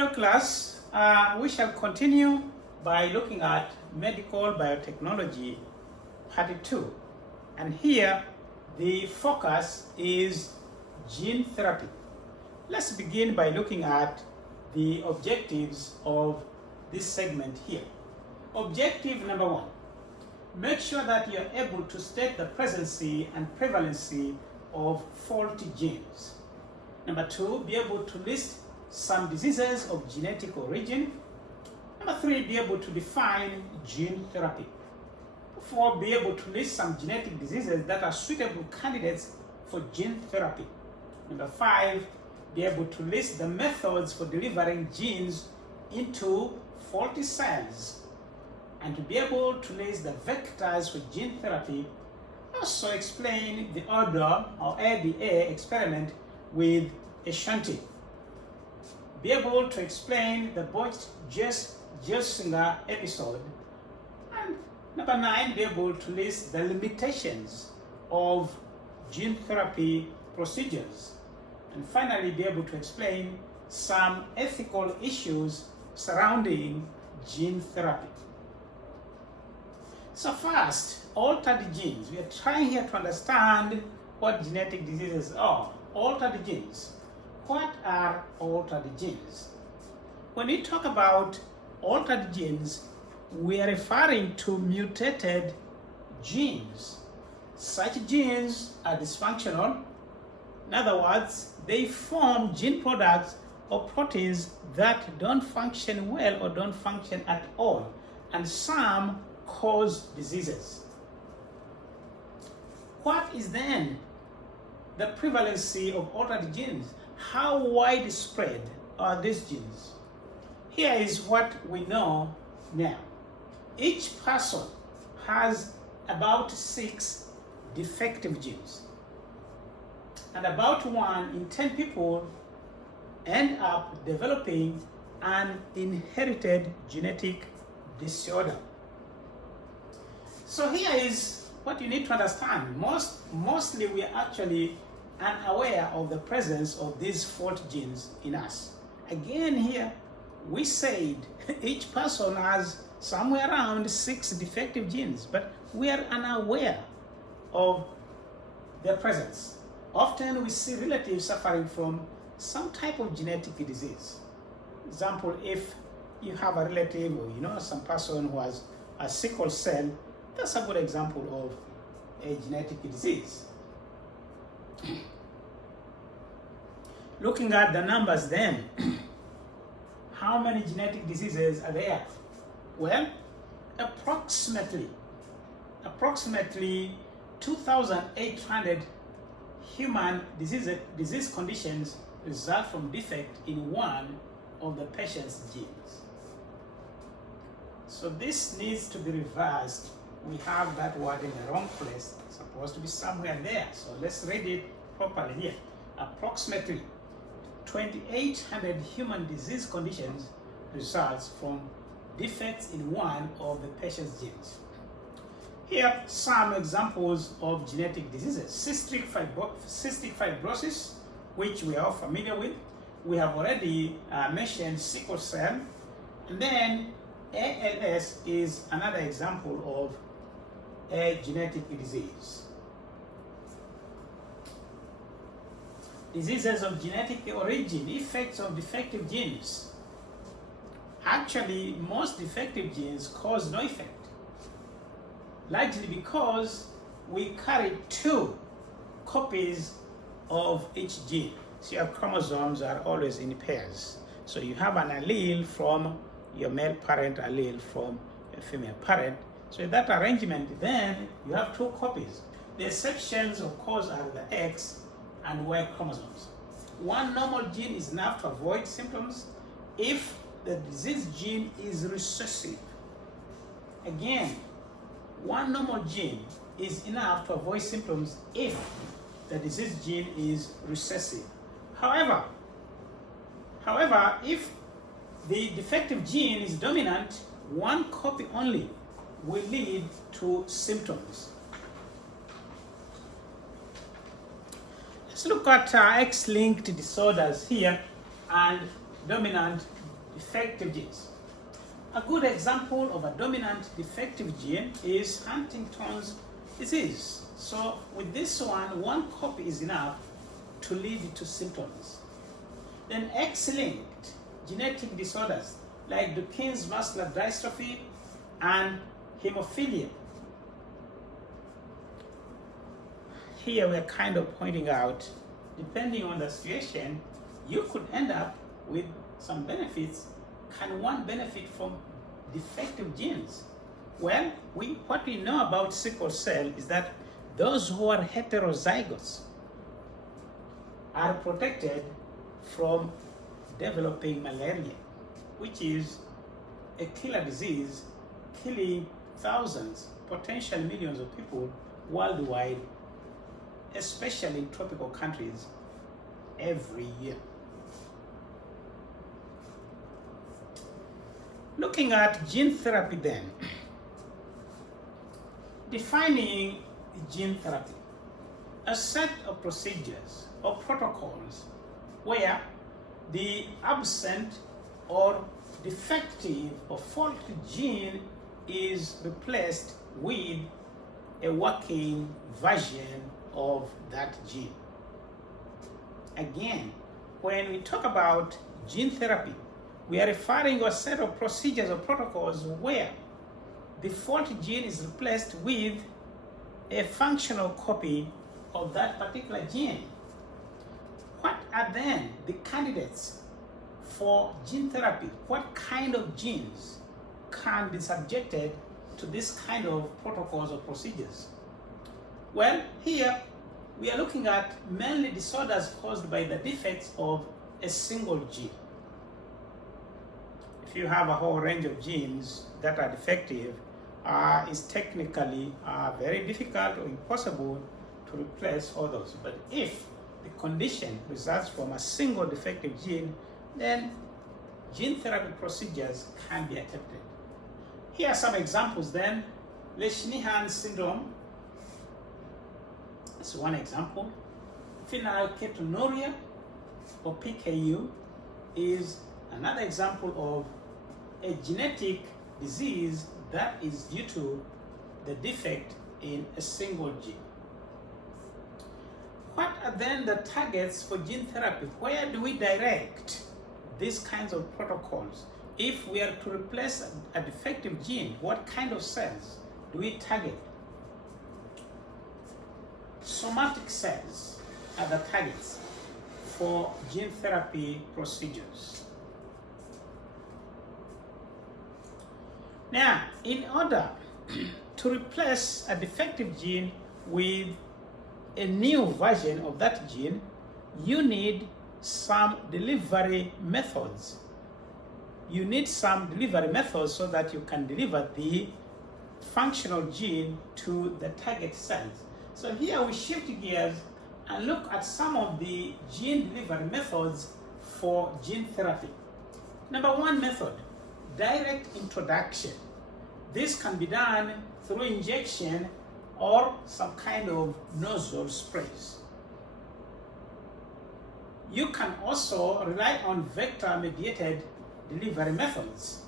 Hello class, we shall continue by looking at medical biotechnology part 2, and here the focus is gene therapy. Let's begin by looking at the objectives of this segment here. Objective number 1, make sure that you're able to state the presence and prevalency of faulty genes. Number 2, be able to list some diseases of genetic origin. Number 3, be able to define gene therapy. 4, be able to list some genetic diseases that are suitable candidates for gene therapy. Number 5, be able to list the methods for delivering genes into faulty cells, and to be able to list the vectors for gene therapy. Also explain the order or ADA experiment with a shunt. Be able to explain the Botch-Gelsinger episode. And number 9, be able to list the limitations of gene therapy procedures. And finally, be able to explain some ethical issues surrounding gene therapy. So first, altered genes. We are trying here to understand what genetic diseases are. Altered genes. What are altered genes? When we talk about altered genes, we are referring to mutated genes. Such genes are dysfunctional. In other words, they form gene products or proteins that don't function well or don't function at all, and some cause diseases. What is then the prevalency of altered genes? How widespread are these genes? Here is what we know now. Each person has about 6 defective genes, and about 1 in 10 people end up developing an inherited genetic disorder. So here is what you need to understand. Mostly we are actually unaware of the presence of these fault genes in us. Again here, we said each person has somewhere around 6 defective genes, but we are unaware of their presence. Often we see relatives suffering from some type of genetic disease. Example, if you have a relative or you know some person who has a sickle cell, that's a good example of a genetic disease. Looking at the numbers then, how many genetic diseases are there? Well, approximately 2,800 human disease conditions result from defect in one of the patient's genes. So this needs to be reversed. We have that word in the wrong place. It's supposed to be somewhere there. So let's read it properly here. Approximately 2,800 human disease conditions results from defects in one of the patient's genes. Here some examples of genetic diseases. Cystic fibrosis, which we are all familiar with. We have already mentioned sickle cell. And then ALS is another example of a genetic disease. Diseases of genetic origin, effects of defective genes. Actually, most defective genes cause no effect, largely because we carry 2 copies of each gene. So your chromosomes are always in pairs. So you have an allele from your male parent, allele from a female parent. So in that arrangement, then you have 2 copies. The exceptions, of course, are the X and Y chromosomes. One normal gene is enough to avoid symptoms if the disease gene is recessive. Again, one normal gene is enough to avoid symptoms if the disease gene is recessive. However, if the defective gene is dominant, one copy only will lead to symptoms. Let's look at X-linked disorders here and dominant defective genes. A good example of a dominant defective gene is Huntington's disease. So with this one copy is enough to lead to symptoms. Then X-linked genetic disorders like Duchenne's muscular dystrophy and hemophilia. Here we're kind of pointing out, depending on the situation, you could end up with some benefits. Can one benefit from defective genes? Well, what we know about sickle cell is that those who are heterozygotes are protected from developing malaria, which is a killer disease killing thousands, potentially millions of people worldwide, especially in tropical countries, every year. Looking at gene therapy then, defining gene therapy, a set of procedures or protocols where the absent or defective or faulty gene is replaced with a working version of that gene. Again, when we talk about gene therapy, we are referring to a set of procedures or protocols where the faulty gene is replaced with a functional copy of that particular gene. What are then the candidates for gene therapy? What kind of genes can be subjected to this kind of protocols or procedures? Well, here we are looking at mainly disorders caused by the defects of a single gene. If you have a whole range of genes that are defective, it's technically very difficult or impossible to replace all those. But if the condition results from a single defective gene, then gene therapy procedures can be attempted. Here are some examples then. Lesch-Nyhan syndrome is one example. Phenylketonuria, or PKU, is another example of a genetic disease that is due to the defect in a single gene. What are then the targets for gene therapy? Where do we direct these kinds of protocols? If we are to replace a defective gene, what kind of cells do we target? Somatic cells are the targets for gene therapy procedures. Now, in order to replace a defective gene with a new version of that gene, you need some delivery methods. You need some delivery methods so that you can deliver the functional gene to the target cells. So here we shift gears and look at some of the gene delivery methods for gene therapy. Number one method, direct introduction. This can be done through injection or some kind of nozzle sprays. You can also rely on vector-mediated delivery methods.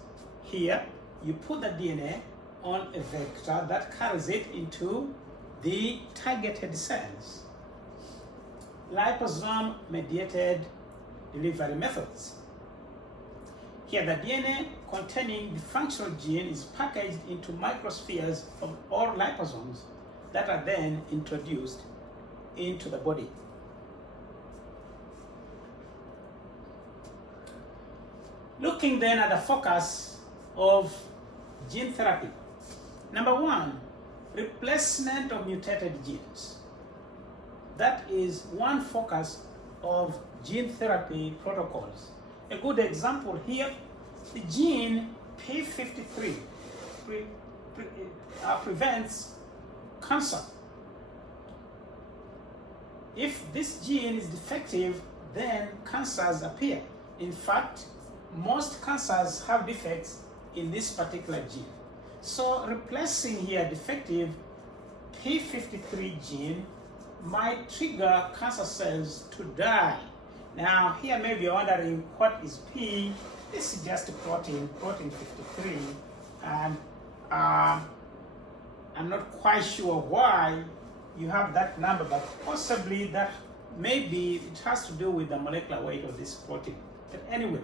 Here, you put the DNA on a vector that carries it into the targeted cells. Liposome-mediated delivery methods. Here, the DNA containing the functional gene is packaged into microspheres or liposomes that are then introduced into the body. Looking then at the focus of gene therapy. Number one, replacement of mutated genes. That is one focus of gene therapy protocols. A good example here, the gene P53 prevents cancer. If this gene is defective, then cancers appear. In fact, most cancers have defects in this particular gene. So replacing here defective P53 gene might trigger cancer cells to die. Now here maybe you're wondering what is P this is just a protein 53, and I'm not quite sure why you have that number, but possibly that maybe it has to do with the molecular weight of this protein. But anyway,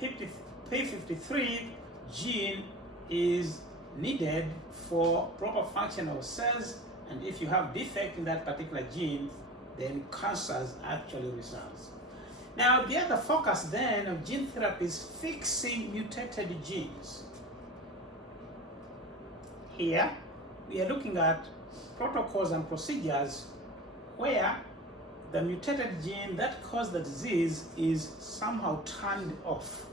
P53 gene is needed for proper function of cells, and if you have defect in that particular gene, then cancers actually results. Now, the other focus then of gene therapy is fixing mutated genes. Here, we are looking at protocols and procedures where the mutated gene that caused the disease is somehow turned off.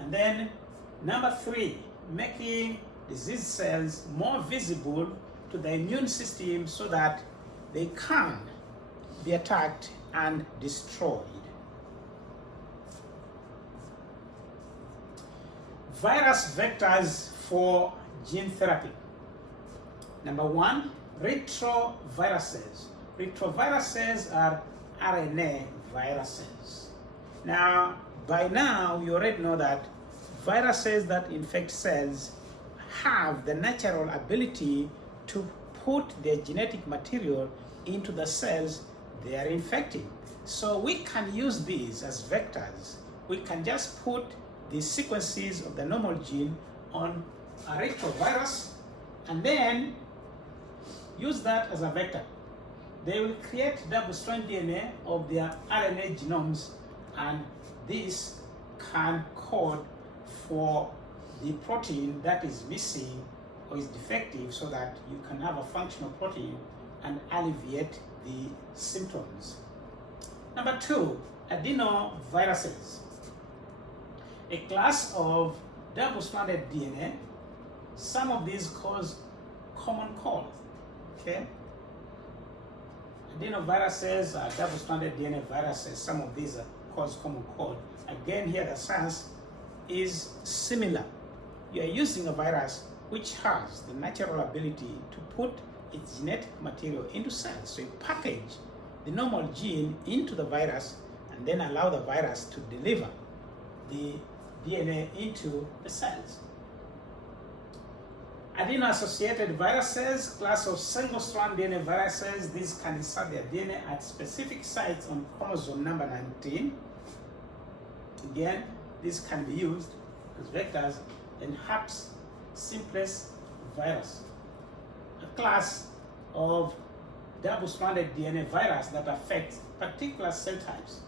And then, number 3, making disease cells more visible to the immune system so that they can be attacked and destroyed. Virus vectors for gene therapy. Number 1, retroviruses. Retroviruses are RNA viruses. Now, by now, you already know that viruses that infect cells have the natural ability to put their genetic material into the cells they are infecting. So we can use these as vectors. We can just put the sequences of the normal gene on a retrovirus and then use that as a vector. They will create double-strand DNA of their RNA genomes, and this can code for the protein that is missing or is defective so that you can have a functional protein and alleviate the symptoms. Number 2, adenoviruses. A class of double-stranded DNA. Some of these cause common cold. Okay? Adenoviruses are double-stranded DNA viruses. Some of these cause common cold. Again, here the science is similar. You are using a virus which has the natural ability to put its genetic material into cells. So you package the normal gene into the virus and then allow the virus to deliver the DNA into the cells. Adeno-associated viruses, class of single-strand DNA viruses. These can insert their DNA at specific sites on chromosome number 19. Again, this can be used as vectors in herpes simplex virus, a class of double-stranded DNA virus that affects particular cell types.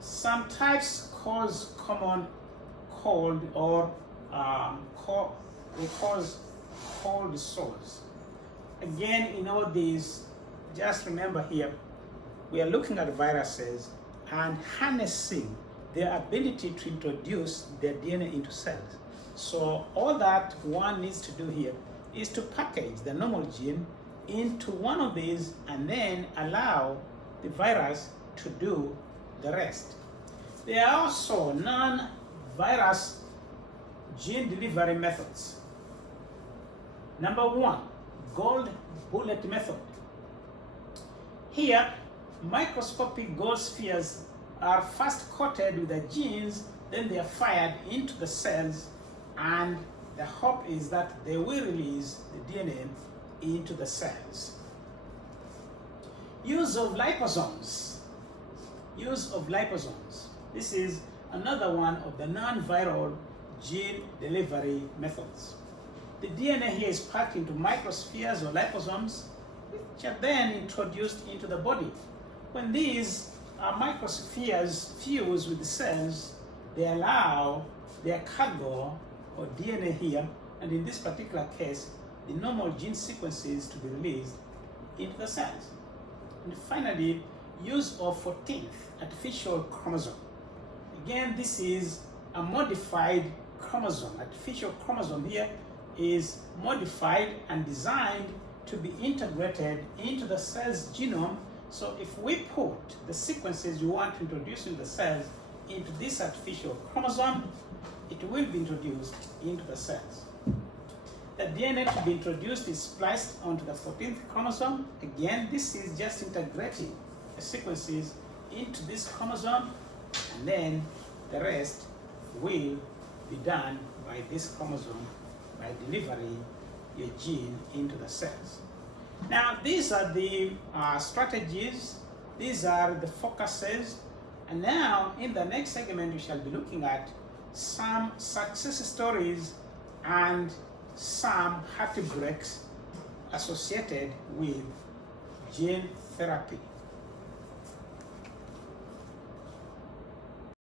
Some types cause common cold or cause cold sores. Again, in all these, just remember here, we are looking at viruses and harnessing their ability to introduce their DNA into cells. So all that one needs to do here is to package the normal gene into one of these and then allow the virus to do the rest. There are also non-virus gene delivery methods. Number 1, gold bullet method. Here, microscopic gold spheres are first coated with the genes, then they are fired into the cells, and the hope is that they will release the DNA into the cells. Use of liposomes. Use of liposomes. This is another one of the non-viral gene delivery methods. The DNA here is packed into microspheres or liposomes, which are then introduced into the body. When these microspheres fuse with the cells, they allow their cargo or DNA here, and in this particular case, the normal gene sequences to be released into the cells. And finally, use of 14th artificial chromosome. Again, this is a modified chromosome. Artificial chromosome here is modified and designed to be integrated into the cell's genome. So if we put the sequences you want to introduce in the cells into this artificial chromosome, it will be introduced into the cells. The DNA to be introduced is spliced onto the 14th chromosome. Again, this is just integrating the sequences into this chromosome, and then the rest will be done by this chromosome by delivering your gene into the cells. Now, these are the strategies, these are the focuses, and now in the next segment we shall be looking at some success stories and some heartbreaks associated with gene therapy.